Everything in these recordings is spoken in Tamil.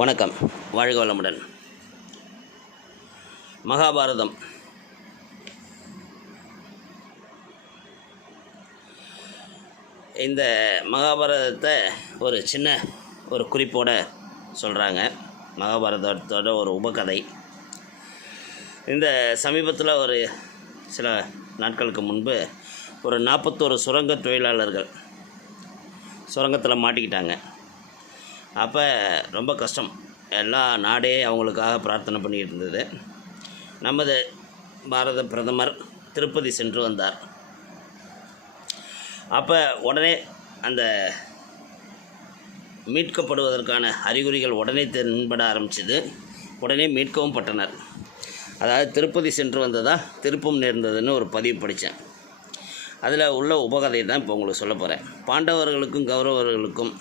வணக்கம். வாழ்க வளமுடன். மகாபாரதம். இந்த மகாபாரதத்தை ஒரு சின்ன ஒரு குறிப்போட சொல்கிறாங்க மகாபாரதத்தோட ஒரு உபகதை. இந்த சமீபத்தில் ஒரு சில நாட்களுக்கு முன்பு ஒரு நாற்பத்தோரு சுரங்க தொழிலாளர்கள் சுரங்கத்தில் மாட்டிக்கிட்டாங்க. அப்போ ரொம்ப கஷ்டம். எல்லா நாடே அவங்களுக்காக பிரார்த்தனை பண்ணிட்டு இருந்தது. நமது பாரத பிரதமர் திருப்பதி சென்று வந்தார். அப்போ உடனே அந்த மீட்கப்படுவதற்கான அறிகுறிகள் உடனே தென்பட ஆரம்பிச்சது. உடனே மீட்கவும் பட்டனர். அதாவது திருப்பதி சென்று வந்ததா திருப்பம் நேர்ந்ததுன்னு ஒரு பதிவு படித்தேன் அதில் உள்ள உபகதை தான் இப்போ உங்களுக்கு சொல்ல போகிறேன் பாண்டவர்களுக்கும் கௌரவர்களுக்கும்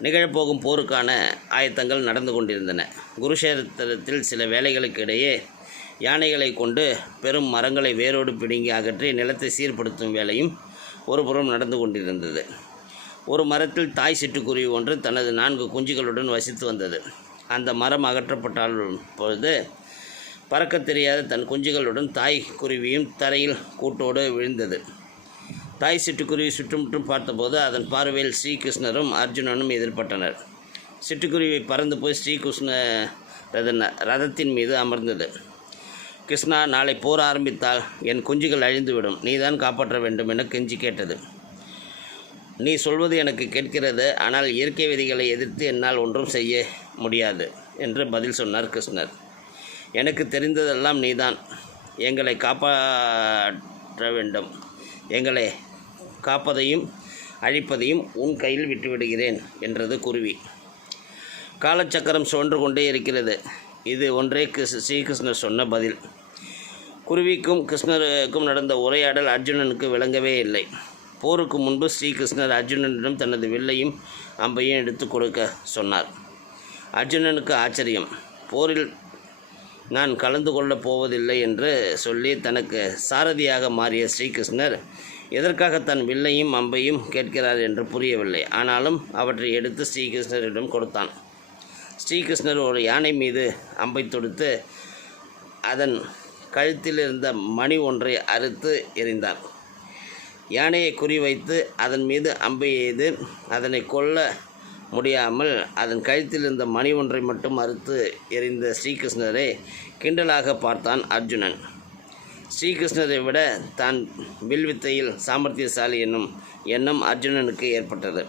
நிகழப்போகும் போருக்கான ஆயத்தங்கள் நடந்து கொண்டிருந்தன. குருஷேத்திரத்தில் சில வேலைகளுக்கு இடையே யானைகளை கொண்டு பெரும் மரங்களை வேரோடு பிடுங்கி அகற்றி நிலத்தை சீர்படுத்தும் வேலையும் ஒருபுறம் நடந்து கொண்டிருந்தது. ஒரு மரத்தில் தாய் சிட்டுக்குருவி ஒன்று தனது நான்கு குஞ்சுகளுடன் வசித்து வந்தது. அந்த மரம் அகற்றப்பட்டால் பொழுது பறக்கத் தெரியாத தன் குஞ்சுகளுடன் தாய் குருவியும் தரையில் கூட்டோடு விழுந்தது. தாய் சிட்டுக்குருவி சுற்றுமுற்றும் பார்த்தபோது அதன் பார்வையில் ஸ்ரீகிருஷ்ணரும் அர்ஜுனனும் எதிர்பட்டனர் சிட்டுக்குருவி பறந்து போய் ஸ்ரீகிருஷ்ண ரதன ரதத்தின் மீது அமர்ந்தது. கிருஷ்ணா நாளை போர் ஆரம்பித்தால் என் குஞ்சுகள் அழிந்துவிடும். நீதான் காப்பாற்ற வேண்டும் என கெஞ்சி கேட்டது. நீ சொல்வது எனக்கு கேட்கிறது. ஆனால் இயற்கை விதிகளை எதிர்த்து என்னால் ஒன்றும் செய்ய முடியாது என்று பதில் சொன்னார் கிருஷ்ணர். எனக்கு தெரிந்ததெல்லாம் நீதான். எங்களை காப்பாற்ற வேண்டும். எங்களை காப்பதையும் அழிப்பதையும் உன் கையில் விட்டுவிடுகிறேன் என்றது குருவி. காலச்சக்கரம் சுழன்று கொண்டே இருக்கிறது. இது ஒன்றே கிருஷ் ஸ்ரீகிருஷ்ணர் சொன்ன பதில். குருவிக்கும் கிருஷ்ணருக்கும் நடந்த உரையாடல் அர்ஜுனனுக்கு விளங்கவே இல்லை. போருக்கு முன்பு ஸ்ரீகிருஷ்ணர் அர்ஜுனனிடம் தனது வில்லையும் அம்பையும் எடுத்து கொடுக்க சொன்னார். அர்ஜுனனுக்கு ஆச்சரியம். போரில் நான் கலந்து கொள்ளப் போவதில்லை என்று சொல்லி தனக்கு சாரதியாக மாறிய ஸ்ரீகிருஷ்ணர் எதற்காக தன் வில்லையும் அம்பையும் கேட்கிறார் என்று புரியவில்லை. ஆனாலும் அவற்றை எடுத்து ஸ்ரீகிருஷ்ணரிடம் கொடுத்தான். ஸ்ரீகிருஷ்ணர் ஒரு யானை மீது அம்பை தொடுத்து அதன் கழுத்தில் இருந்த மணி ஒன்றை அறுத்து எறிந்தார். யானையை குறிவைத்து அதன் மீது அம்பை எய்து அதனை கொல்ல முடியாமல் அதன் கழுத்தில் இருந்த மணி ஒன்றை மட்டும் அறுத்து எறிந்த ஸ்ரீகிருஷ்ணரை கிண்டலாக பார்த்தான் அர்ஜுனன். ஸ்ரீகிருஷ்ணரை விட தான் வில்வித்தையில் சாமர்த்தியசாலி என்னும் எண்ணம் அர்ஜுனனுக்கு ஏற்பட்டது.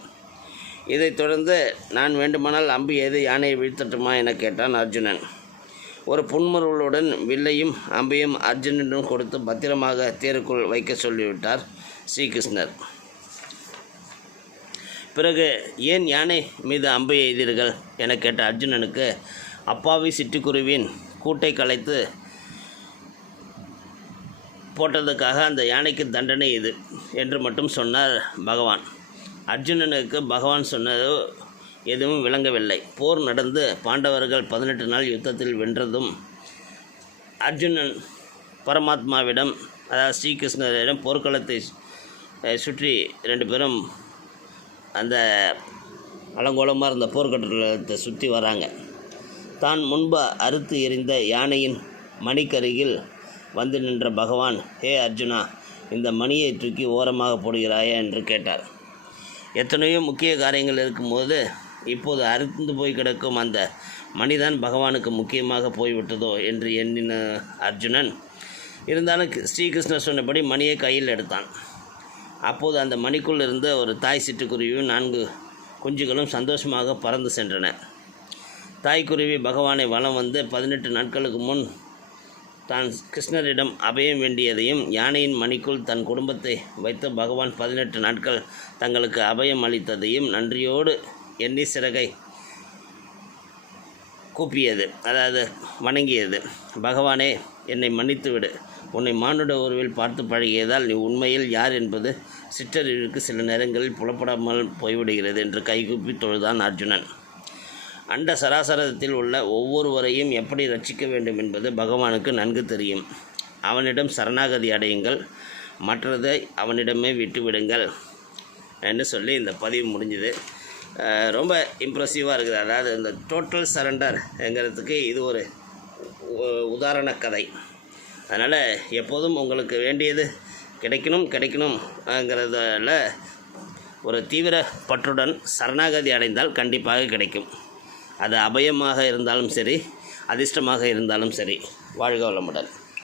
இதைத் தொடர்ந்து நான் வேண்டுமானால் அம்பு எது யானையை வீழ்த்தட்டுமா என கேட்டான் அர்ஜுனன். ஒரு புன்முருவலுடன் வில்லையும் அம்பையும் அர்ஜுனனும் கொடுத்து பத்திரமாக தேருக்குள் வைக்க சொல்லிவிட்டார் ஸ்ரீகிருஷ்ணர். பிறகு ஏன் யானை மீது அம்பை எய்தீர்கள்? என கேட்ட அர்ஜுனனுக்கு அப்பாவி சிட்டுக்குருவின் கூட்டை கலைத்து போட்டதுக்காக அந்த யானைக்கு தண்டனை இது என்று மட்டும் சொன்னார் பகவான். அர்ஜுனனுக்கு பகவான் சொன்னது எதுவும் விளங்கவில்லை. போர் நடந்து பாண்டவர்கள் பதினெட்டு நாள் யுத்தத்தில் வென்றதும் அர்ஜுனன் பரமாத்மாவிடம் அதாவது ஸ்ரீகிருஷ்ணரிடம் போர்க்களத்தை சுற்றி ரெண்டு பேரும் அந்த அலங்கோலமாக இருந்த போர்க்கட்டத்தை சுற்றி வராங்க. தான் முன்பு அறுத்து எறிந்த யானையின் மணிக்கருகில் வந்து நின்ற பகவான் ஹே அர்ஜுனா இந்த மணியை தூக்கி ஓரமாக போடுகிறாயா? என்று கேட்டார். எத்தனையோ முக்கிய காரியங்கள் இருக்கும்போது இப்போது அறுந்து போய் கிடக்கும் அந்த மணிதான் பகவானுக்கு முக்கியமாக போய்விட்டதோ என்று எண்ணின அர்ஜுனன் இருந்தாலும் ஸ்ரீகிருஷ்ணர் சொன்னபடி மணியை கையில் எடுத்தான். அப்போது அந்த மணிக்குள் இருந்த ஒரு தாய் சிட்டுக்குருவியும் நான்கு குஞ்சுகளும் சந்தோஷமாக பறந்து சென்றன. தாய்க்குருவி பகவானை வலம் வந்து பதினெட்டு நாட்களுக்கு முன் தான் கிருஷ்ணரிடம் அபயம் வேண்டியதையும் யானையின் மணிக்குள் தன் குடும்பத்தை வைத்து பகவான் பதினெட்டு நாட்கள் தங்களுக்கு அபயம் அளித்ததையும் நன்றியோடு எண்ணி சிறகை கூப்பியது அதாவது வணங்கியது. பகவானே என்னை மன்னித்துவிடு. உன்னை மானுட உருவில் பார்த்து பழகியதால் நீ உண்மையில் யார் என்பது சிற்றறிவிற்கு சில நேரங்களில் புலப்படாமல் போய்விடுகிறது என்று கைகூப்பி தொழுதான் அர்ஜுனன். அண்ட சராசரத்தில் உள்ள ஒவ்வொருவரையும் எப்படி ரட்சிக்க வேண்டும் என்பது பகவானுக்கு நன்கு தெரியும். அவனிடம் சரணாகதி அடையுங்கள். மற்றதை அவனிடமே விட்டுவிடுங்கள். என்று சொல்லி இந்த பதிவு முடிஞ்சுது. ரொம்ப இம்ப்ரெசிவாக இருக்குது. அதாவது இந்த டோட்டல் சரண்டர்ங்கிறதுக்கு இது ஒரு உதாரண கதை. அதனால் எப்போதும் உங்களுக்கு வேண்டியது கிடைக்கணும் கிடைக்கணும்ங்கிறதில் ஒரு தீவிர பற்றுடன் சரணாகதி அடைந்தால் கண்டிப்பாக கிடைக்கும். அது அபயமாக இருந்தாலும் சரி அதிர்ஷ்டமாக இருந்தாலும் சரி வாழ்க வளமுடன்.